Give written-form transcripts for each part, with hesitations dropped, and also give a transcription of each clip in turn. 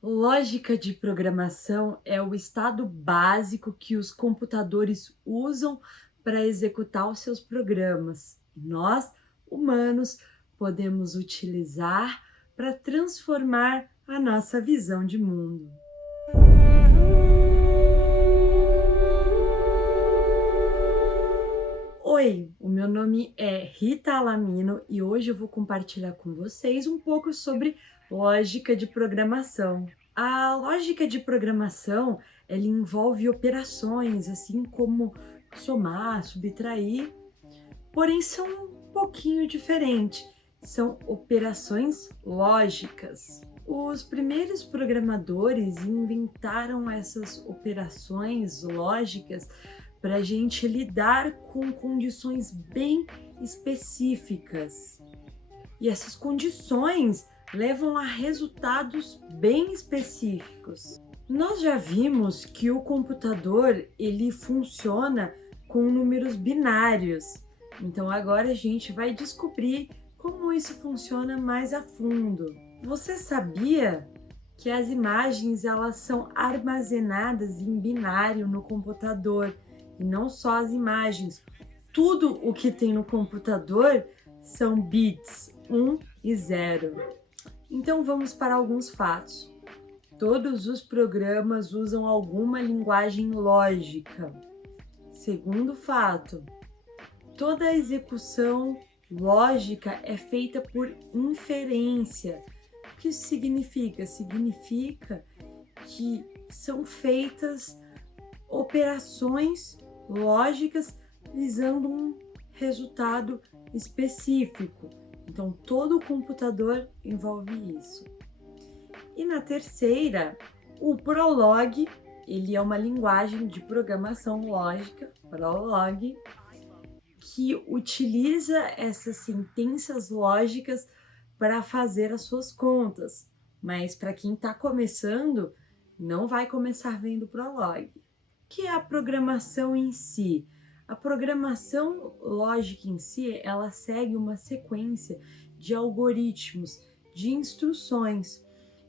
Lógica de programação é o estado básico que os computadores usam para executar os seus programas. E nós, humanos, podemos utilizar para transformar a nossa visão de mundo. Oi, o meu nome é Rita Alamino e hoje eu vou compartilhar com vocês um pouco sobre lógica de programação. A lógica de programação, ela envolve operações, assim como somar, subtrair, porém são um pouquinho diferentes. São operações lógicas. Os primeiros programadores inventaram essas operações lógicas para a gente lidar com condições bem específicas. E essas condições levam a resultados bem específicos. Nós já vimos que o computador ele funciona com números binários. Então agora a gente vai descobrir como isso funciona mais a fundo. Você sabia que as imagens elas são armazenadas em binário no computador e não só as imagens? Tudo o que tem no computador são bits 1 e 0. Então vamos para alguns fatos. Todos os programas usam alguma linguagem lógica. Segundo fato, toda execução lógica é feita por inferência. O que isso significa? Significa que são feitas operações lógicas visando um resultado específico. Então, todo computador envolve isso. E na terceira, o Prolog, ele é uma linguagem de programação lógica, Prolog, que utiliza essas sentenças lógicas para fazer as suas contas. Mas para quem está começando, não vai começar vendo Prolog. O que é a programação em si? A programação lógica em si, ela segue uma sequência de algoritmos, de instruções.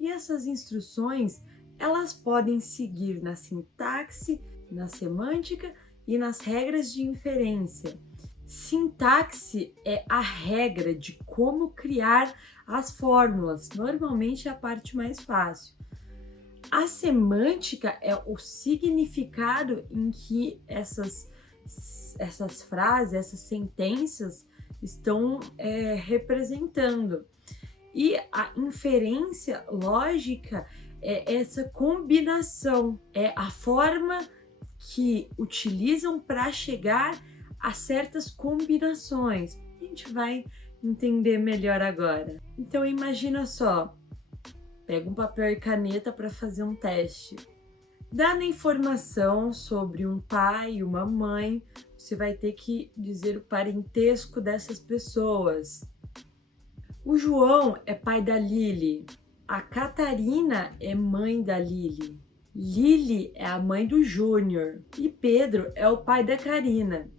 E essas instruções, elas podem seguir na sintaxe, na semântica e nas regras de inferência. Sintaxe é a regra de como criar as fórmulas, normalmente é a parte mais fácil. A semântica é o significado em que essas frases, essas sentenças estão representando. E a inferência lógica é essa combinação, é a forma que utilizam para chegar a certas combinações. A gente vai entender melhor agora. Então imagina só, pega um papel e caneta para fazer um teste. Dada informação sobre um pai e uma mãe, você vai ter que dizer o parentesco dessas pessoas. O João é pai da Lili. A Catarina é mãe da Lili. Lili é a mãe do Júnior. E Pedro é o pai da Karina.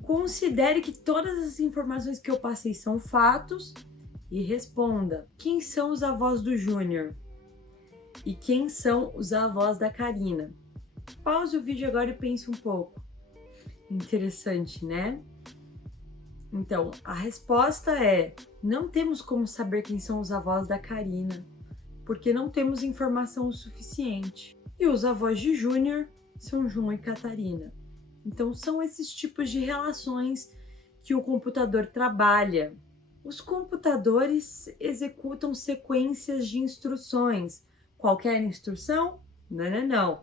Considere que todas as informações que eu passei são fatos e responda: quem são os avós do Júnior? E quem são os avós da Karina? Pause o vídeo agora e pense um pouco. Interessante, né? Então, a resposta é: não temos como saber quem são os avós da Karina, porque não temos informação o suficiente. E os avós de Júnior são João e Catarina. Então, são esses tipos de relações que o computador trabalha. Os computadores executam sequências de instruções. Qualquer instrução? Não.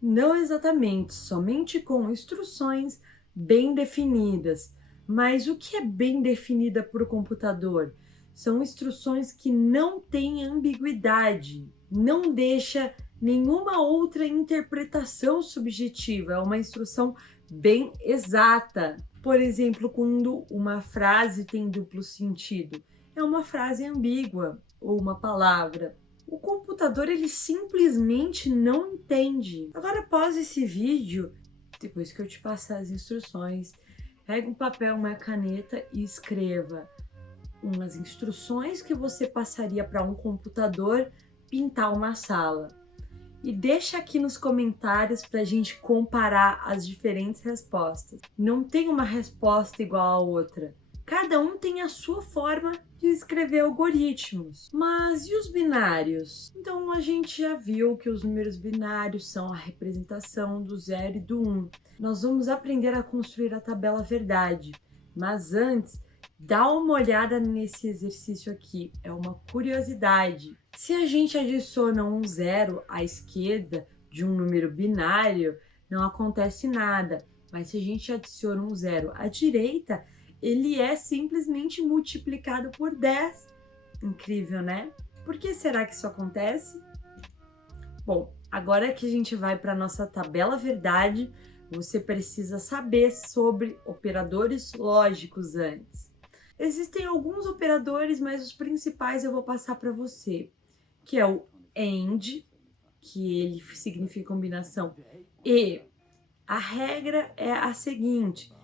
Não exatamente, somente com instruções bem definidas. Mas o que é bem definida por o computador? São instruções que não têm ambiguidade, não deixa nenhuma outra interpretação subjetiva, é uma instrução bem exata. Por exemplo, quando uma frase tem duplo sentido, é uma frase ambígua ou uma palavra. O computador ele simplesmente não entende. Agora pause esse vídeo, depois que eu te passar as instruções, pega um papel, uma caneta e escreva umas instruções que você passaria para um computador pintar uma sala? E deixa aqui nos comentários para a gente comparar as diferentes respostas. Não tem uma resposta igual à outra. Cada um tem a sua forma de escrever algoritmos. Mas e os binários? Então a gente já viu que os números binários são a representação do 0 e do 1. Nós vamos aprender a construir a tabela verdade. Mas antes, dá uma olhada nesse exercício aqui. É uma curiosidade. Se a gente adiciona um 0 à esquerda de um número binário, não acontece nada. Mas se a gente adiciona um 0 à direita, ele é simplesmente multiplicado por 10. Incrível, né? Por que será que isso acontece? Bom, agora que a gente vai para a nossa tabela verdade, você precisa saber sobre operadores lógicos antes. Existem alguns operadores, mas os principais eu vou passar para você, que é o AND, que ele significa combinação, e a regra é a seguinte,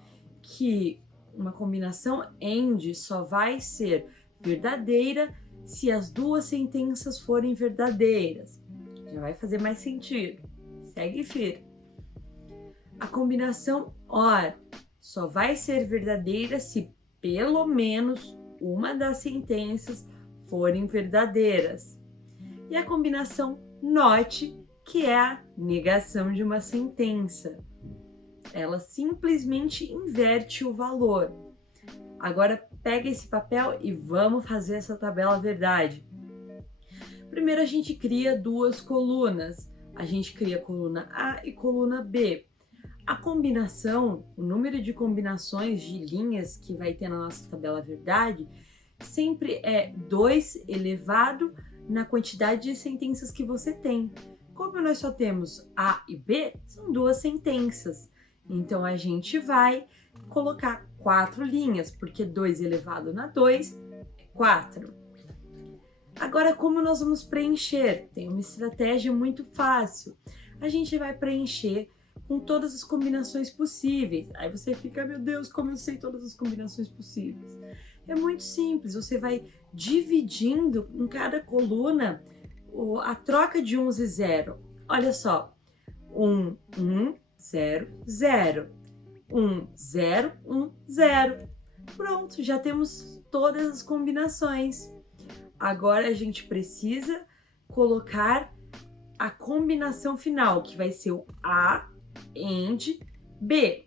que uma combinação AND só vai ser verdadeira se as duas sentenças forem verdadeiras. Já vai fazer mais sentido. Segue firme. A combinação OR só vai ser verdadeira se pelo menos uma das sentenças forem verdadeiras. E a combinação NOT, que é a negação de uma sentença. Ela simplesmente inverte o valor. Agora pega esse papel e vamos fazer essa tabela verdade. Primeiro a gente cria duas colunas. A gente cria a coluna A e coluna B. A combinação, o número de combinações de linhas que vai ter na nossa tabela verdade, sempre é 2 elevado na quantidade de sentenças que você tem. Como nós só temos A e B, são duas sentenças. Então, a gente vai colocar 4 linhas, porque 2 elevado na 2 é 4. Agora, como nós vamos preencher? Tem uma estratégia muito fácil. A gente vai preencher com todas as combinações possíveis. Aí você fica, meu Deus, como eu sei todas as combinações possíveis? É muito simples, você vai dividindo em cada coluna a troca de 1 e 0. Olha só, 1, 0, 0. 1, 0, 1, 0. Pronto, já temos todas as combinações. Agora a gente precisa colocar a combinação final, que vai ser o A, AND, B.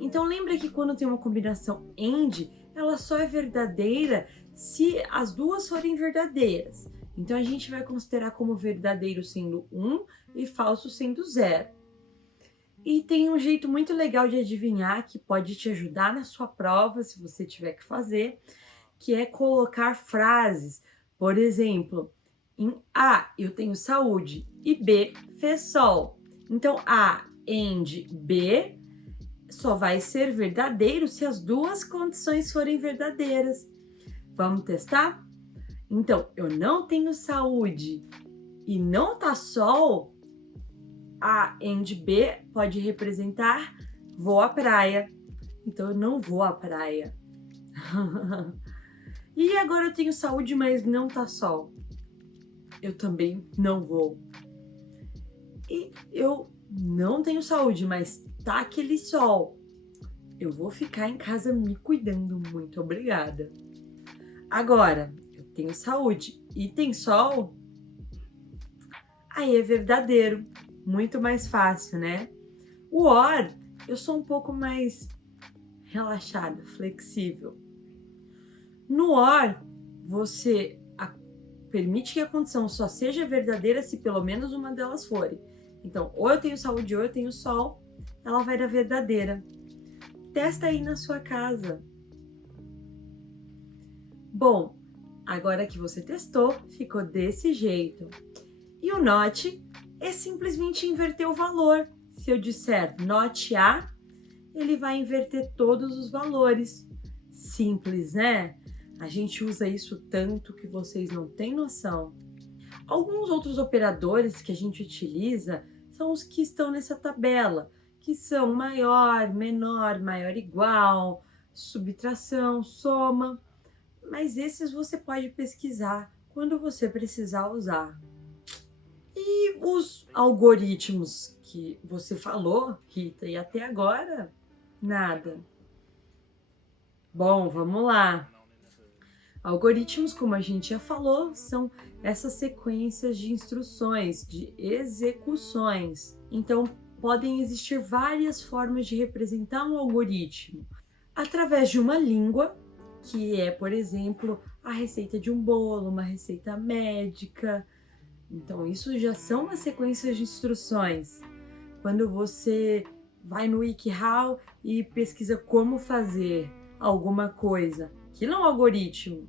Então lembra que quando tem uma combinação AND, ela só é verdadeira se as duas forem verdadeiras. Então a gente vai considerar como verdadeiro sendo 1 e falso sendo 0. E tem um jeito muito legal de adivinhar que pode te ajudar na sua prova, se você tiver que fazer, que é colocar frases. Por exemplo, em A eu tenho saúde e B fez sol. Então A, AND, B só vai ser verdadeiro se as duas condições forem verdadeiras. Vamos testar? Então, eu não tenho saúde e não tá sol. A AND B pode representar vou à praia. Então, eu não vou à praia. E agora eu tenho saúde, mas não tá sol. Eu também não vou. E eu não tenho saúde, mas tá aquele sol. Eu vou ficar em casa me cuidando. Muito obrigada. Agora, eu tenho saúde e tem sol. Aí é verdadeiro. Muito mais fácil, né? O OR, eu sou um pouco mais relaxada, flexível. No OR, você permite que a condição só seja verdadeira se pelo menos uma delas for. Então, ou eu tenho saúde ou eu tenho sol, ela vai dar verdadeira. Testa aí na sua casa. Bom, agora que você testou, ficou desse jeito. E o NOT é simplesmente inverter o valor. Se eu disser NOT A, ele vai inverter todos os valores. Simples, né? A gente usa isso tanto que vocês não têm noção. Alguns outros operadores que a gente utiliza são os que estão nessa tabela, que são maior, menor, maior igual, subtração, soma. Mas esses você pode pesquisar quando você precisar usar. E os algoritmos que você falou, Rita, e até agora, nada. Bom, vamos lá. Algoritmos, como a gente já falou, são essas sequências de instruções, de execuções. Então, podem existir várias formas de representar um algoritmo. Através de uma língua, que é, por exemplo, a receita de um bolo, uma receita médica. Então, isso já são as sequências de instruções. Quando você vai no WikiHow e pesquisa como fazer alguma coisa, aquilo é um algoritmo.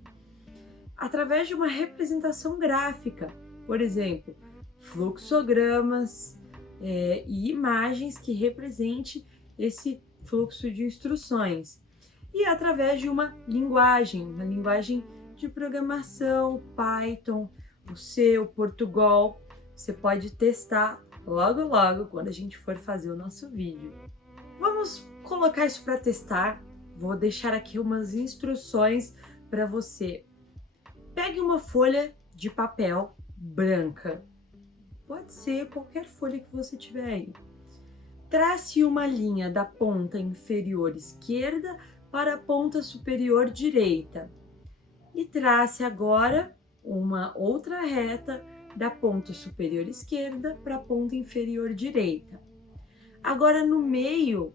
Através de uma representação gráfica, por exemplo, fluxogramas e imagens que representem esse fluxo de instruções. E através de uma linguagem de programação, Python, o C, o Portugal, você pode testar logo quando a gente for fazer o nosso vídeo. Vamos colocar isso para testar. Vou deixar aqui umas instruções para você. Pegue uma folha de papel branca. Pode ser qualquer folha que você tiver aí. Trace uma linha da ponta inferior esquerda para a ponta superior direita. E trace agora uma outra reta da ponta superior esquerda para a ponta inferior direita. Agora no meio,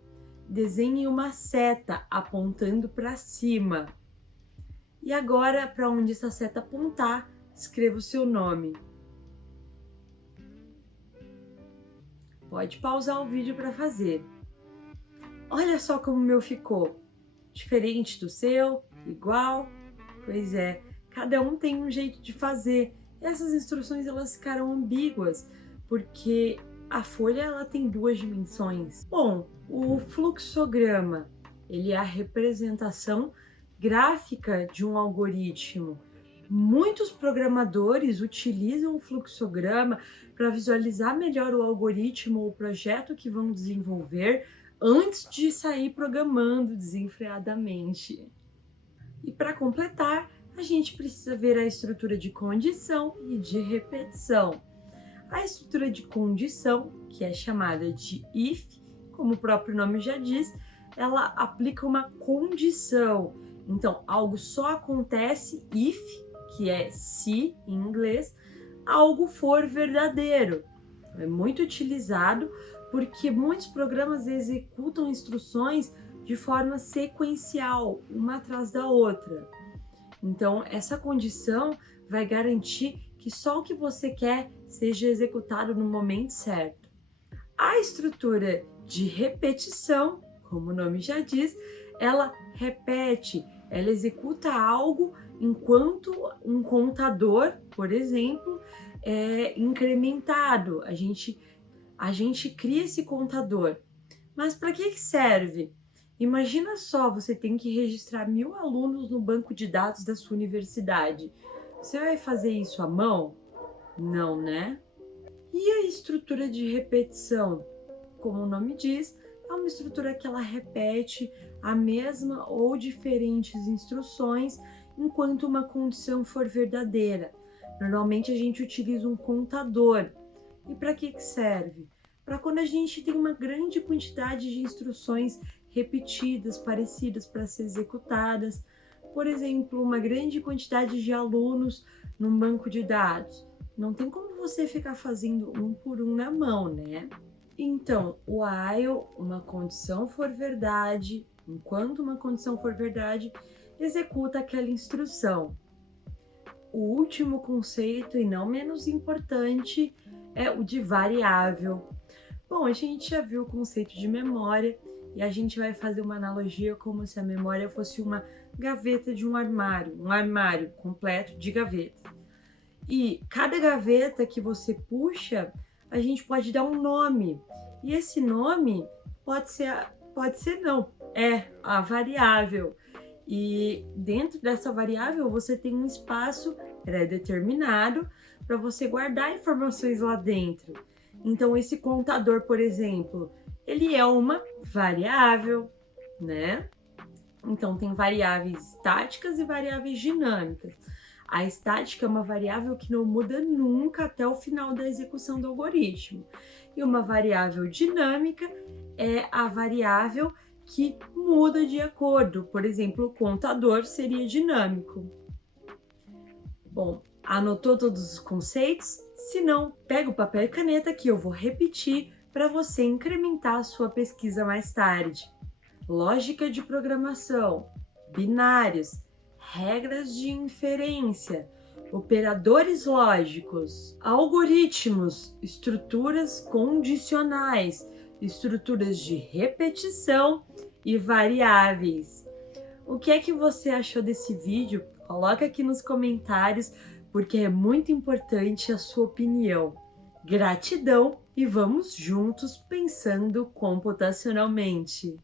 desenhe uma seta apontando para cima. E agora, para onde essa seta apontar, escreva o seu nome. Pode pausar o vídeo para fazer. Olha só como o meu ficou. Diferente do seu, igual? Pois é, cada um tem um jeito de fazer. Essas instruções elas ficaram ambíguas, porque a folha ela tem duas dimensões. Bom, o fluxograma, ele é a representação gráfica de um algoritmo. Muitos programadores utilizam o fluxograma para visualizar melhor o algoritmo ou o projeto que vão desenvolver antes de sair programando desenfreadamente. E para completar, a gente precisa ver a estrutura de condição e de repetição. A estrutura de condição, que é chamada de if, como o próprio nome já diz, ela aplica uma condição. Então, algo só acontece if, que é se em inglês, algo for verdadeiro. É muito utilizado porque muitos programas executam instruções de forma sequencial, uma atrás da outra. Então, essa condição vai garantir que só o que você quer seja executado no momento certo. A estrutura de repetição, como o nome já diz, ela repete, ela executa algo enquanto um contador, por exemplo, é incrementado. A gente cria esse contador. Mas para que serve? Imagina só, você tem que registrar 1000 alunos no banco de dados da sua universidade. Você vai fazer isso à mão? Não, né? E a estrutura de repetição? Como o nome diz, é uma estrutura que ela repete a mesma ou diferentes instruções enquanto uma condição for verdadeira. Normalmente a gente utiliza um contador. E para que serve? Para quando a gente tem uma grande quantidade de instruções repetidas, parecidas para ser executadas. Por exemplo, uma grande quantidade de alunos num banco de dados. Não tem como você ficar fazendo um por um na mão, né? Então, o while, uma condição for verdade, enquanto uma condição for verdade, executa aquela instrução. O último conceito, e não menos importante, é o de variável. Bom, a gente já viu o conceito de memória e a gente vai fazer uma analogia como se a memória fosse uma gaveta de um armário completo de gavetas. E cada gaveta que você puxa, a gente pode dar um nome. E esse nome é a variável. E dentro dessa variável você tem um espaço pré-determinado para você guardar informações lá dentro. Então esse contador, por exemplo, ele é uma variável, né? Então tem variáveis estáticas e variáveis dinâmicas. A estática é uma variável que não muda nunca até o final da execução do algoritmo. E uma variável dinâmica é a variável que muda de acordo. Por exemplo, o contador seria dinâmico. Bom, anotou todos os conceitos? Se não, pega o papel e caneta que eu vou repetir para você incrementar a sua pesquisa mais tarde. Lógica de programação, binários, regras de inferência, operadores lógicos, algoritmos, estruturas condicionais, estruturas de repetição e variáveis. O que é que você achou desse vídeo? Coloca aqui nos comentários, porque é muito importante a sua opinião. Gratidão e vamos juntos pensando computacionalmente.